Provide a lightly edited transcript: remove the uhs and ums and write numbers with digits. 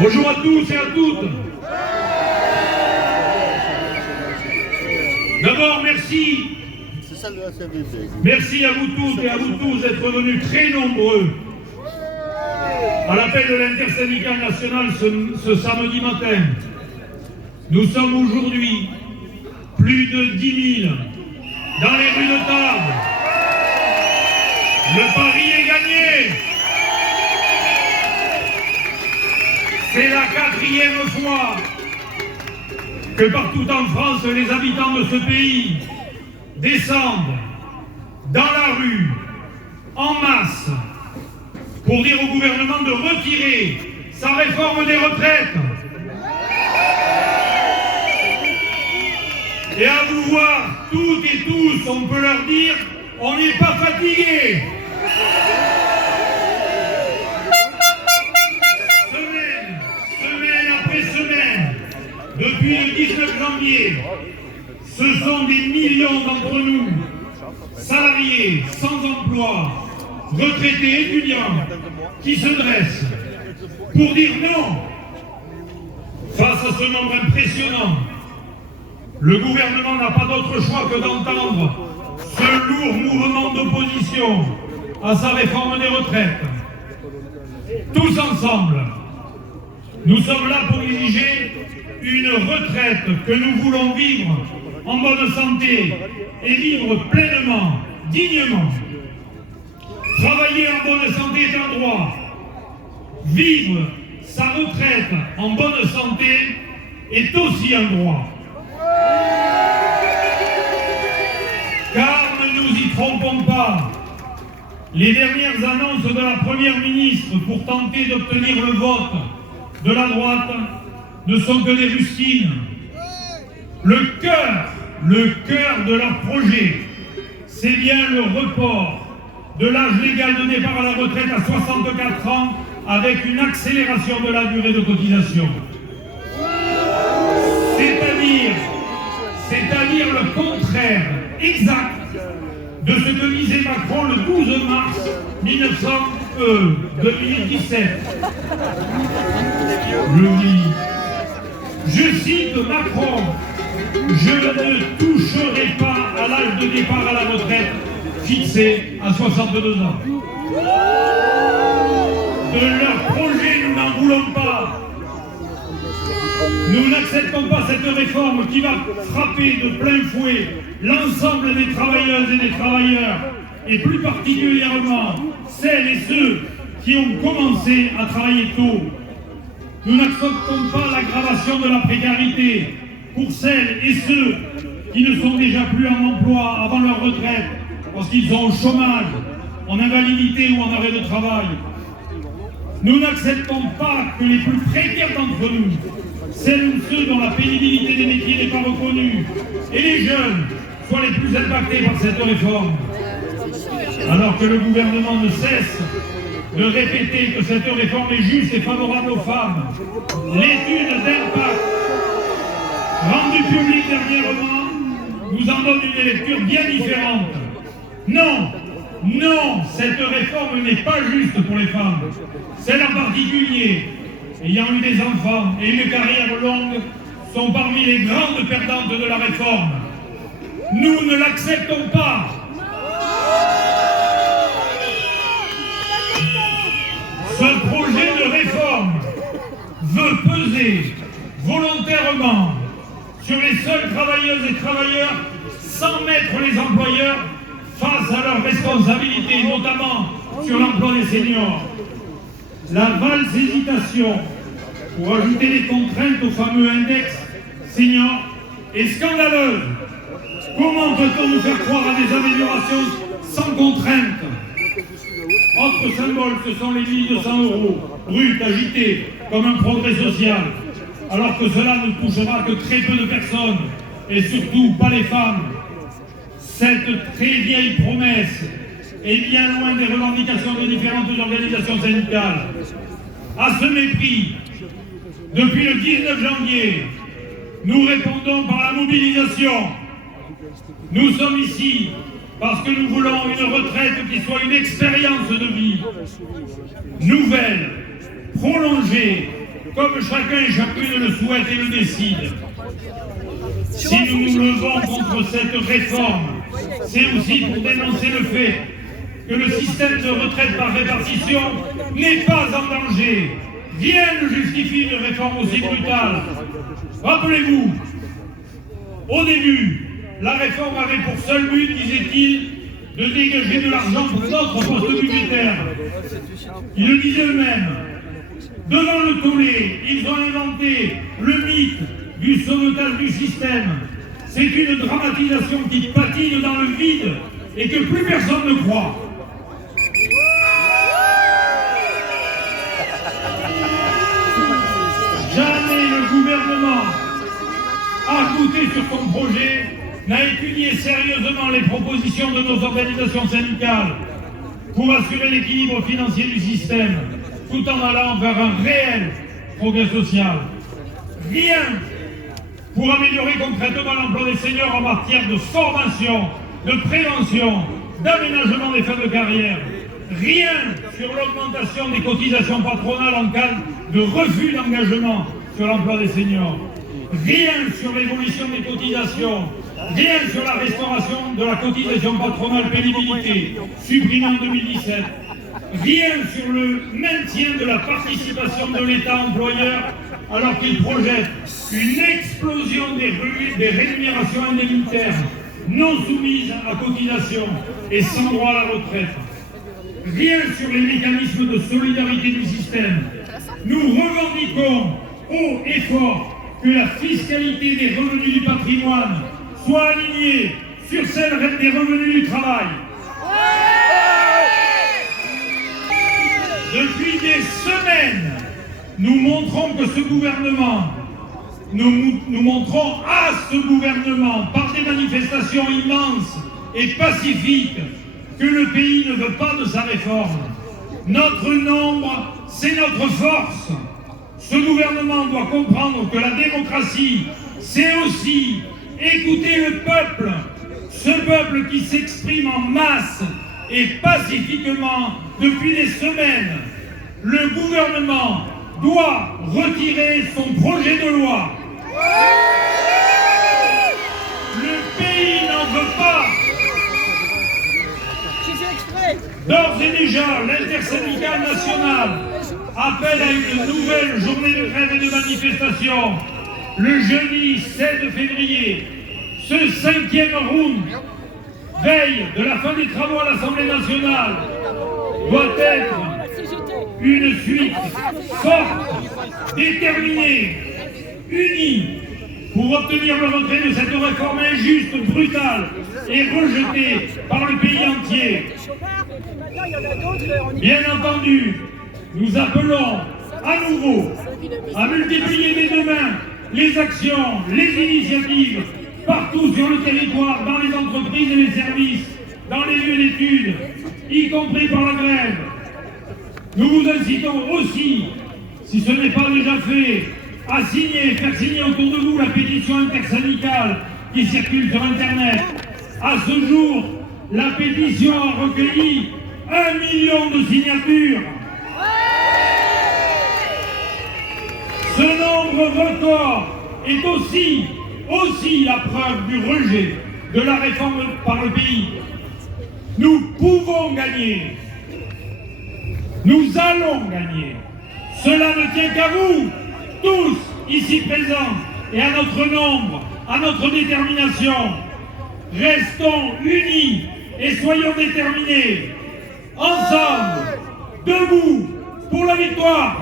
Bonjour à tous et à toutes. D'abord, merci. Merci à vous toutes et à vous tous d'être venus très nombreux à l'appel de l'intersyndicale nationale ce samedi matin. Nous sommes aujourd'hui plus de 10 000 dans les rues de Tarbes. Le pari est gagné. C'est la 4e fois que partout en France, les habitants de ce pays descendent dans la rue, en masse, pour dire au gouvernement de retirer sa réforme des retraites. Et à vous voir, toutes et tous, on peut leur dire, on n'est pas fatigués. Semaine après semaine, depuis le 19 janvier, ce sont des millions d'entre nous, salariés, sans emploi, retraités, étudiants, qui se dressent pour dire non. Face à ce nombre impressionnant, le gouvernement n'a pas d'autre choix que d'entendre ce lourd mouvement d'opposition à sa réforme des retraites. Tous ensemble, nous sommes là pour exiger une retraite que nous voulons vivre en bonne santé et vivre pleinement, dignement. Travailler en bonne santé est un droit. Vivre sa retraite en bonne santé est aussi un droit. Car ne nous y trompons pas, les dernières annonces de la Première ministre pour tenter d'obtenir le vote de la droite ne sont que des rustines. Le cœur de leur projet, c'est bien le report de l'âge légal de départ à la retraite à 64 ans avec une accélération de la durée de cotisation. C'est-à-dire le contraire exact de ce que disait Macron le 12 mars 2017. Je cite Macron, je ne toucherai pas à l'âge de départ à la retraite fixé à 62 ans. De leur projet, nous n'en voulons pas. Nous n'acceptons pas cette réforme qui va frapper de plein fouet l'ensemble des travailleuses et des travailleurs, et plus particulièrement celles et ceux qui ont commencé à travailler tôt. Nous n'acceptons pas l'aggravation de la précarité pour celles et ceux qui ne sont déjà plus en emploi avant leur retraite, parce qu'ils sont au chômage, en invalidité ou en arrêt de travail. Nous n'acceptons pas que les plus précaires d'entre nous, celles ou ceux dont la pénibilité des métiers n'est pas reconnue, et les jeunes soient les plus impactés par cette réforme. Alors que le gouvernement ne cesse de répéter que cette réforme est juste et favorable aux femmes, l'étude d'impact rendue publique dernièrement nous en donne une lecture bien différente. Non, cette réforme n'est pas juste pour les femmes. Celles en particulier ayant eu des enfants et une carrière longue sont parmi les grandes perdantes de la réforme. Nous ne l'acceptons pas. Ce projet de réforme veut peser volontairement sur les seules travailleuses et travailleurs sans mettre les employeurs face à leurs responsabilités, notamment sur l'emploi des seniors. La valse hésitation pour ajouter des contraintes au fameux index senior est scandaleuse. Comment peut-on nous faire croire à des améliorations sans contrainte? Autre symbole, ce sont les 1 200 € bruts agités comme un progrès social, alors que cela ne touchera que très peu de personnes, et surtout pas les femmes. Cette très vieille promesse est bien loin des revendications de différentes organisations syndicales. À ce mépris, depuis le 19 janvier, nous répondons par la mobilisation. Nous sommes ici parce que nous voulons une retraite qui soit une expérience de vie nouvelle, prolongée, danger, comme chacun et chacune le souhaite et le décide. Si nous nous levons contre cette réforme, c'est aussi pour dénoncer le fait que le système de retraite par répartition n'est pas en danger. Rien ne justifie une réforme aussi brutale. Rappelez-vous, au début, la réforme avait pour seul but, disait-il, de dégager de l'argent pour d'autres postes budgétaires. Ils le disaient eux-mêmes. Devant le tollé, ils ont inventé le mythe du sauvetage du système. C'est une dramatisation qui patine dans le vide et que plus personne ne croit. Jamais le gouvernement a goûté sur son projet, n'a étudié sérieusement les propositions de nos organisations syndicales pour assurer l'équilibre financier du système, tout en allant vers un réel progrès social. Rien pour améliorer concrètement l'emploi des seniors en matière de formation, de prévention, d'aménagement des fins de carrière. Rien sur l'augmentation des cotisations patronales en cas de refus d'engagement sur l'emploi des seniors. Rien sur l'évolution des cotisations. Rien sur la restauration de la cotisation patronale pénibilité, supprimée en 2017. Rien sur le maintien de la participation de l'État employeur alors qu'il projette une explosion des rémunérations indemnitaires non soumises à cotisation et sans droit à la retraite. Rien sur les mécanismes de solidarité du système. Nous revendiquons haut et fort que la fiscalité des revenus du patrimoine soit alignée sur celle des revenus du travail. Depuis des semaines, nous montrons que ce gouvernement, nous montrons à ce gouvernement, par des manifestations immenses et pacifiques, que le pays ne veut pas de sa réforme. Notre nombre, c'est notre force. Ce gouvernement doit comprendre que la démocratie, c'est aussi écouter le peuple, ce peuple qui s'exprime en masse et pacifiquement depuis des semaines. Le gouvernement doit retirer son projet de loi. Le pays n'en veut pas. D'ores et déjà, l'intersyndicale nationale appelle à une nouvelle journée de grève et de manifestation le jeudi 16 février. Ce 5e round, veille de la fin des travaux à l'Assemblée nationale, doit être une suite forte, déterminée, unie, pour obtenir le retrait de cette réforme injuste, brutale et rejetée par le pays entier. Bien entendu, nous appelons à nouveau à multiplier dès demain les actions, les initiatives, partout sur le territoire, dans les entreprises et les services, dans les lieux d'études, y compris par la grève. Nous vous incitons aussi, si ce n'est pas déjà fait, à faire signer autour de vous la pétition intersyndicale qui circule sur Internet. À ce jour, la pétition a recueilli 1 million de signatures. Ce nombre record est aussi la preuve du rejet de la réforme par le pays. Nous pouvons gagner. Nous allons gagner. Cela ne tient qu'à vous, tous ici présents, et à notre nombre, à notre détermination. Restons unis et soyons déterminés. Ensemble, debout pour la victoire.